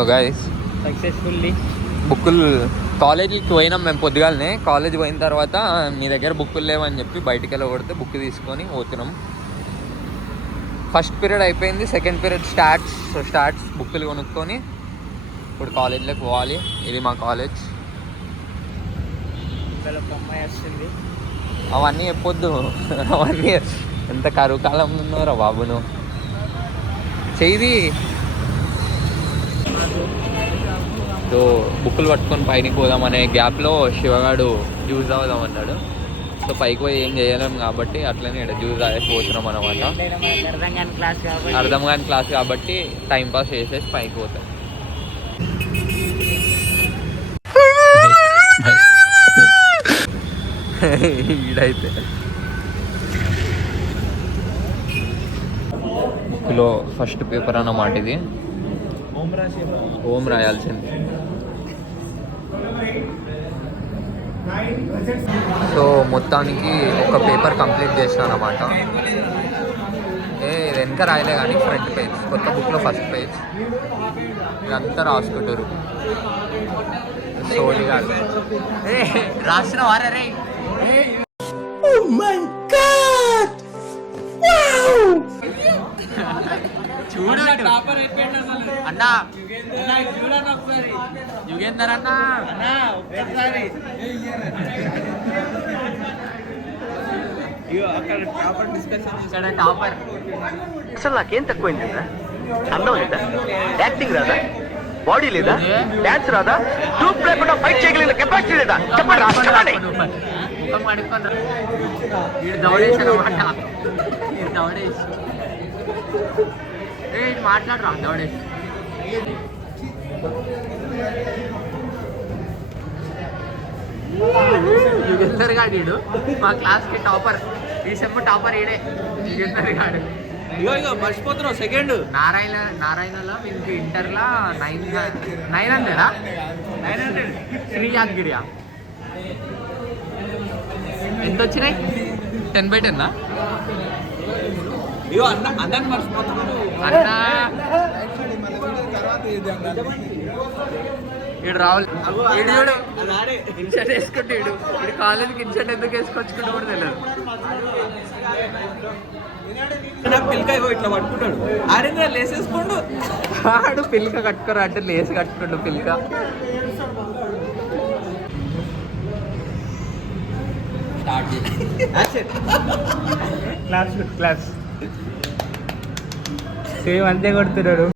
So guys successfully బుక్కులు కాలేజీకి పోయినాం మేము పొద్దుగాలనే. కాలేజ్ పోయిన తర్వాత మీ దగ్గర బుక్కులు లేవని చెప్పి బయటికి వెళ్ళి కొడితే బుక్ తీసుకొని పోతున్నాం. ఫస్ట్ పీరియడ్ అయిపోయింది, సెకండ్ పీరియడ్ స్టార్ట్స్ బుక్కులు కొనుక్కొని ఇప్పుడు కాలేజీలోకి పోవాలి. ఇది మా కాలేజ్. అమ్మాయి వస్తుంది, అవన్నీ చెప్పొద్దు. అవన్నీ ఎంత కరువు కాలం ఉన్నారా బాబును. చెయ్యి సో బుక్కులు పట్టుకొని పైకి పోదామనే గ్యాప్లో శివగాడు జ్యూస్ తాగుదాం అన్నాడు. సో పైకి పోయి ఏం చేయలేము కాబట్టి అట్లనే ఇక్కడ జ్యూస్ తాగేసిపోతున్నాం అనమాట. అర్థం కాని క్లాస్ కాబట్టి టైంపాస్ చేసేసి పైకి పోతాం. ఈడైతే బుక్లో ఫస్ట్ పేపర్ అన్నమాట ఇది. ఓం రాయాల్సింది. సో మొత్తానికి ఒక పేపర్ కంప్లీట్ చేసిన అన్నమాట. వెనక రాయలే కానీ ఫ్రంట్ పేజ్, కొత్త బుక్లో ఫస్ట్ పేజ్ ఇదంతా రాసుకుంటారు. సోనిగా రాసిన వారే చూడు అన్నా, యుగేందర్ అన్నా టాపర్. అసలు నాకేం తక్కువైంది కదా? అందం లేదా, యాక్టింగ్ రాదా, బాడీ లేదా, డాన్స్ రాదా, ట్రూప్ లేకుండా ఫైట్ చేయగలిగిన కెపాసిటీ లేదా? చెప్పండి. ముఖం కడుక్కొని వీడు దౌడేసి అనమాట. వీడు దౌడేసి మాట్లాడరా దౌడేసి. యుగేందర్ గాడు వీడు మా క్లాస్కి టాపర్. ఈ సెమ్ టాపర్ ఈడే యుగేందర్ గాడు. మర్చిపోతున్నావు సెకండ్ నారాయణలో మీకు ఇంటర్లో 900 శ్రీ యాదగిరియా ఎంత వచ్చినాయి? 10/10 అన్న మర్చిపోతున్నాడు. అన్నా వీడు రావాలి. వీడు చూడు ఇన్షర్ట్ వేసుకుంటే వీడు కాలేజీకి ఇన్షర్ట్ ఎందుకు వేసుకొచ్చుకుంటూ కూడా తెలియదు. పిల్క ఇట్లా పట్టుకుంటాడు. ఆరేంద్ర లేసేసుకోండు. ఆడు పిల్క కట్టుకోరా అంటే లేసి కట్టుకోండు పిల్క. క్లాస్ సేమ్ అంతే కొడుతున్నాడు.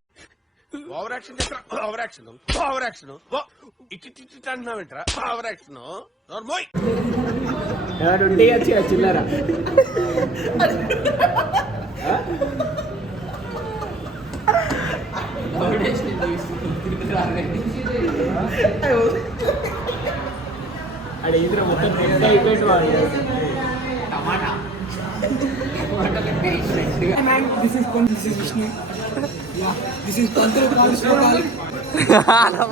చిల్లరా అడే ఇద్దరు మొత్తం అయిపోయింది వాడు. టమాటా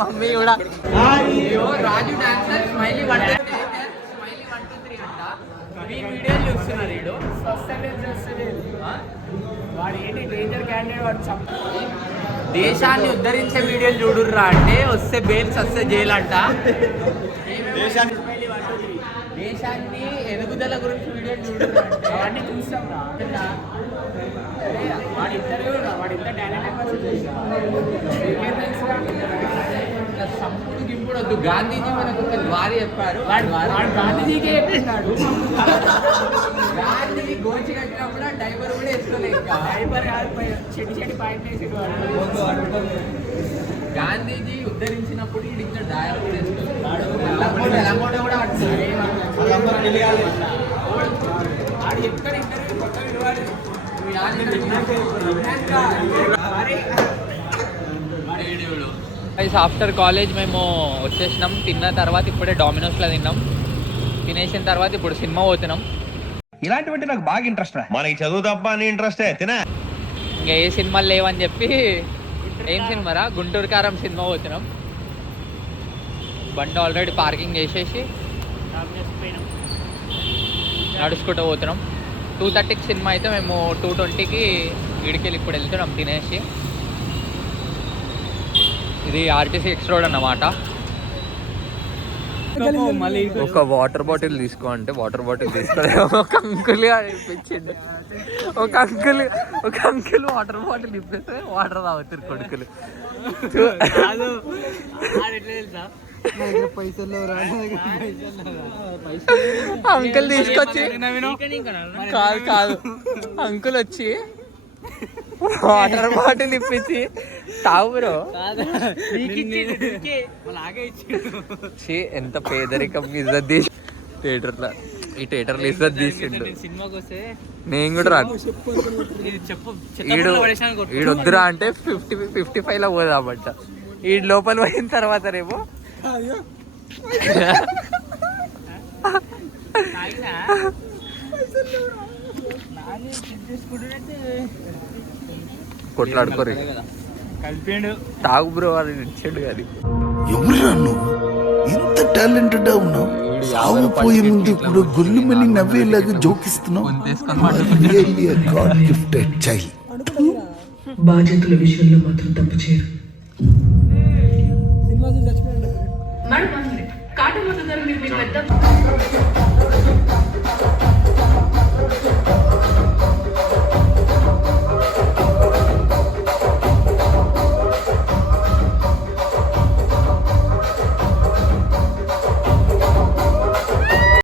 మమ్మీ కూడా రాజు డాన్సర్ స్మైలీ 123 అంట. మీ వీడియోలు చూస్తున్నారు వీడు. వాడు ఏంటి డేంజర్ క్యాండిడేట్. వాడు దేశాన్ని ఉద్ధరించే వీడియోలు చూడుర్రా అంటే వస్తే బెయిల్స్ వస్తే జైలు అంట. దేశాన్ని ఎదుగుదల గురించి వీడియోలు చూడుర్రా అంటే అవన్నీ చూస్తాం రా. వాడిద్దరు సంపుడు గింపుడు వద్దు. గాంధీజీ మనకు ఒక ద్వారి చెప్పారు. గాంధీజీకే చెప్పేసినాడు. గాంధీజీ గోచి కట్టినప్పుడు ఆ డైవర్ కూడా వేసుకోలే. ఇంకా డైవర్ చెడి పాయింట్ వేసేది వాడు. గాంధీజీ ఉద్ధరించినప్పుడు ఇంకా డైవర్ కూడా వేసుకోలేదు. ఎక్కడ ఇంటర్వ్యూ కొత్త విలువాలి. ఆఫ్టర్ కాలేజ్ మేము వచ్చేసినాం. తిన్న తర్వాత ఇప్పుడే డామినోస్లో తిన్నాం. తినేసిన తర్వాత ఇప్పుడు సినిమా పోతున్నాం. ఇలాంటివంటే నాకు బాగా ఇంట్రెస్ట్ రా. మనకి చదువు తప్ప అని ఇంట్రెస్టే తినా. ఇంకా ఏ సినిమాలు లేవని చెప్పి ఏం సినిమారా గుంటూరు కారం సినిమా పోతున్నాం. బండి ఆల్రెడీ పార్కింగ్ చేసేసి నడుచుకుంటూ పోతున్నాం. 2:30కి సినిమా అయితే మేము 2:20కి వీడికెళ్ళి ఇప్పుడు వెళ్తున్నాం తినేసి. ఇది ఆర్టీసీ ఎక్స్ రోడ్ అన్నమాట. ఒక వాటర్ బాటిల్ తీసుకో అంటే వాటర్ బాటిల్ తీసుకోలే. ఒక అంకుల్ ఇప్పించిండు. ఒక అంకుల్ వాటర్ బాటిల్ ఇప్పిస్తే వాటర్ తాగుతారు కొడుకులు. అంకుల్ తీసుకొచ్చి కాదు అంకుల్ వచ్చి వాటర్ బాటిల్ ఇప్పించి తాగు బ్రో. ఎంత పేదరికం ఇజ్జత్ తీసి థియేటర్లో ఈ థియేటర్లో ఇజ్జత్ తీసిండు. నేను కూడా రాను. ఈడొద్దురా అంటే 55లో పోదామంట. ఈ లోపల పోయిన తర్వాత రేమో కొట్లాడుకోరు. తాగు బ్రో అని ఇచ్చాడు. అది ఎవరురా నువ్వు? ఇంత టాలెంటెడ్ ఉన్నావు. సాగిపోయే ముందు ఇప్పుడు గొల్లుమని నవ్వేలాగా జోకిస్తున్నావు. బాధ్యతల విషయంలో మాత్రం తప్పు చేయరు.